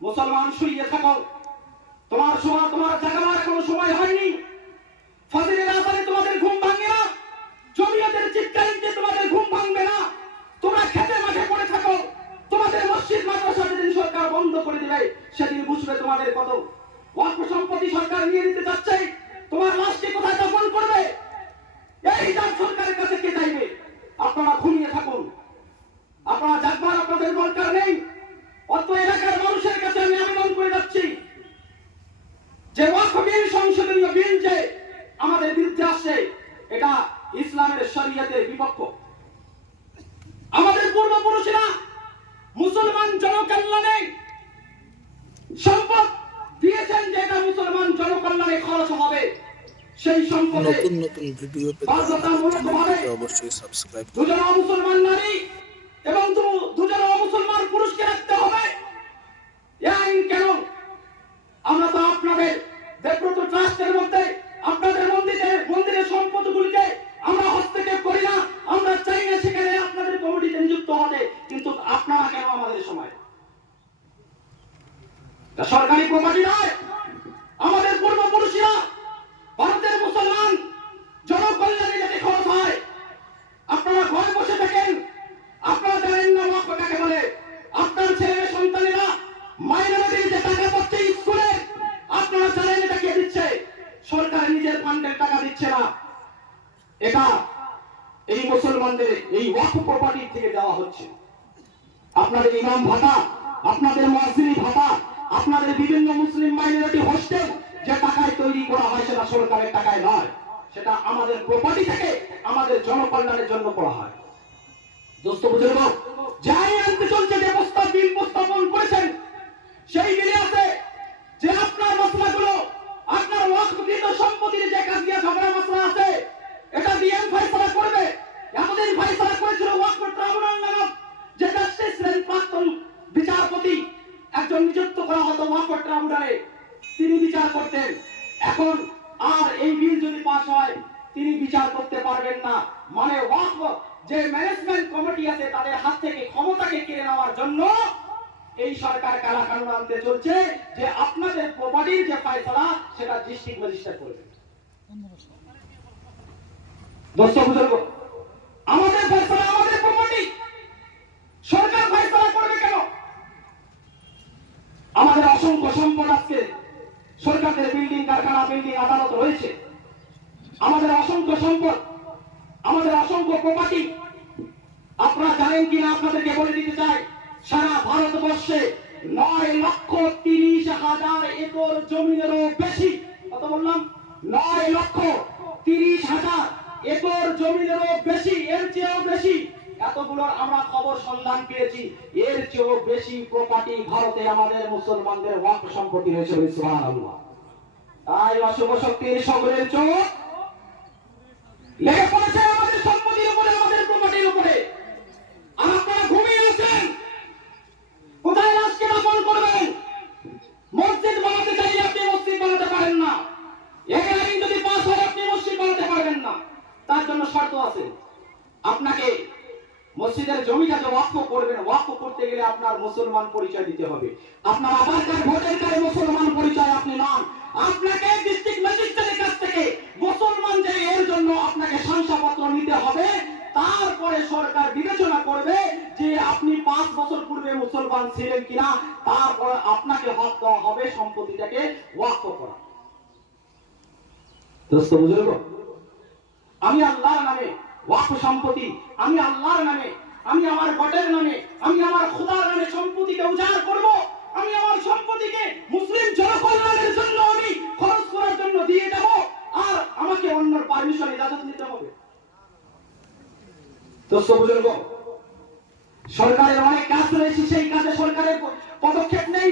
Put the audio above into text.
মুসলমান শুয়ে থাকো, তোমার সময় তোমার জাগাবার কোনো সময় হয়নি। ফজরের আজানে তোমাদের ঘুম ভাঙে না, জমিয়তের চিৎকারিতে তোমাদের ঘুম ভাঙবে না। তোমরা খেতে মাঠে পড়ে থাকো, তোমাদের মসজিদ মাদ্রাসা যেদিন সরকার বন্ধ করে দিবে সেদিন বুঝবে তোমাদের কত। ওয়াকফ সম্পত্তি সরকার নিয়ে নিতে চাচ্ছে, তোমার লাশকে কোথায় দফন করবে এই হিসাব সরকারের কাছে কে চাইবে? আপনারা ঘুমিয়ে থাকুন, আপনারা জাগবার আপনাদের দরকার নেই। অত এলাকার মানুষের কাছে আমি আবেদন করে যাচ্ছি যে ওয়াকফ বিল, সংশোধনীয় বিল যে আমাদের বিরুদ্ধে আসছে, এটা ইসলামের শরীয়তের বিপক্ষ। আমাদের পূর্বপুরুষেরা মুসলমান জনকল্যাণে সম্পদ দিয়েছেন, যে এটা মুসলমান জনকল্যাণে খরচ হবে। সেই সম্পদে নতুন নতুন ভিডিও পেতে অবশ্যই সাবস্ক্রাইব করুন। দুজন মুসলমান নারী এবং দুজন মুসলমান পুরুষকে রাখতে হবে, এই আইন কেন? আমরা তো আপনাদের দেবব্রত ট্রাস্টের মধ্যে আপনাদের মন্দিরের সম্পদগুলিকে আমরা হস্তক্ষেপ করি না, আমরা চাই না সেখানে আপনাদের কমিটিতে নিযুক্ত হতে, কিন্তু আপনারা কেন আমাদের সময়? সরকারি প্রপার্টি নয়, আমাদের পূর্বপুরুষরা ভারতের মুসলমান জনকল্যাণে যাতে খরচ হয়। আপনারা ঘরে বসে থাকেন, আপনারা জানেন না ওয়াকফ কাকে বলে। আপনার ছেলে সন্তানেরা মাইনরিটির যে টাকা পাচ্ছে স্কুলে, আপনারা জানেন এটা কে দিচ্ছে? সরকার নিজের ফান্ডের টাকা দিচ্ছে না, এটা এই মুসলমানদের এই ওয়াকফ প্রপার্টি থেকে দেওয়া হচ্ছে। আপনাদের ইমাম ভাতা, আপনাদের মুয়াজ্জিনি ভাতা, আপনাদের বিভিন্ন মুসলিম মাইনরিটি হোস্টেল যে টাকায় তৈরি করা হয় সেটা সরকারের টাকায় নয়, সেটা আমাদের প্রপার্টি থেকে আমাদের জনকল্যাণের জন্য করা হয়। দোস্ত বুঝুন, যাই আনতে চলছে, যে বিল প্রস্তাবন করেছেন সেই বিলে আছে যে আপনার মসলাগুলো, আপনার ওয়াকফকৃত সম্পত্তির যে কাজিয়া ঝগড়া মসলা আছে, এটা ডিএম ফয়সালা করবে। এতদিন ফয়সালা করেছিল ওয়াকফ ট্রাইব্যুনাল নামক যে জাস্টিস ছিলেন, প্রাক্তন বিচারপতি একজন নিযুক্ত করা হতো ওয়াকফ ট্রাইব্যুনালে, তিনি বিচার করতেন। এখন আর এই বিল যদি পাস হয় তিনি বিচার করতে পারবেন না। মানে ওয়াকফ যে ম্যানেজমেন্ট কমিটি আছে তাদের হাত থেকে ক্ষমতাকে কেড়ে নেওয়ার জন্য এই সরকার কালা কানুন আনতে চলছে, যে আপনাদের প্রপার্টির যে ফয়সালা সেটা ডিস্ট্রিক্ট ম্যাজিস্ট্রেট করবে। দর্শক বুজুর্গ, আমাদের ফয়সালা আমাদের প্রপার্টি, সরকার ফয়সালা করবে কেন? আমাদের অসংখ্য সম্পদ আজকে সরকারের বিল্ডিং, কারখানা, বিল্ডিং, আদালত রয়েছে। আমাদের অসংখ্য সম্পদ, আমাদের অসংখ্য প্রপার্টি। আপনারা জানেন কিনা আপনাদেরকে বলে দিতে চাই, সারা ভারতবর্ষে 9,30,000 একর জমিনেরও বেশি, কত বললাম? 9,30,000 একর জমিনেরও বেশি, এর চেয়েও বেশি, এতগুলোর আমরা খবর সন্ধান পেয়েছি। এর চেয়েও বেশি প্রপার্টি ভারতে আমাদের মুসলমানদের ওয়াকফ সম্পত্তি রয়েছে। সুবহানাল্লাহ। তাই অশুভ শক্তির সকলের চোখ লেগে পড়েছে আমাদের সম্পত্তির উপরে, আমাদের প্রপার্টির উপরে। আর আপনারা ঘুমিয়ে আছেন, কোথায় লাশকে দাফন করবেন? মসজিদ বানাতে চাইলে আপনি মসজিদ বানাতে পারেন না। এই আইন যদি পাস হয় আপনি মসজিদ বানাতে পারবেন না। তার জন্য শর্ত আছে, আপনাকে মসজিদের জমিটা যে ওয়াকফ করবেন, ওয়াকফ করতে গেলে আপনার মুসলমান পরিচয় দিতে হবে। আপনার আধার কার্ড, ভোটার কার্ড মুসলমান পরিচয় আপনি নন। আপনাকে ডিস্ট্রিক্ট ম্যাজিস্ট্রেটের কাছ থেকে মুসলমান যে এর জন্য আপনাকে শংসাপত্র নিতে হবে। তারপরে সরকার বিবেচনা করবে যে আপনি 5 বছর পূর্বে মুসলমান ছিলেন কিনা, তারপরে আপনাকে হক দেওয়া হবে সম্পত্তিটাকে ওয়াকফ করা। দোস্ত বুজুর্গ, আমি আল্লাহর নামে ওয়াকফ সম্পত্তি, আমি আল্লাহর নামে, আমি আমার গটের নামে, আমি আমার খোদার নামে সম্পত্তিকে উজাড় করব। আমি আমার সম্পত্তিকে মুসলিম জনকল্যাণের জন্য আমি খরচ করার জন্য দিয়ে দেব, আর আমাকে অন্যের পারমিশন, ইজাজত নিতে হবে। দোস্ত বুজুর্গ, সরকারের অনেক কাজ রয়েছে, সেই কাজে সরকারের পদক্ষেপ নেই।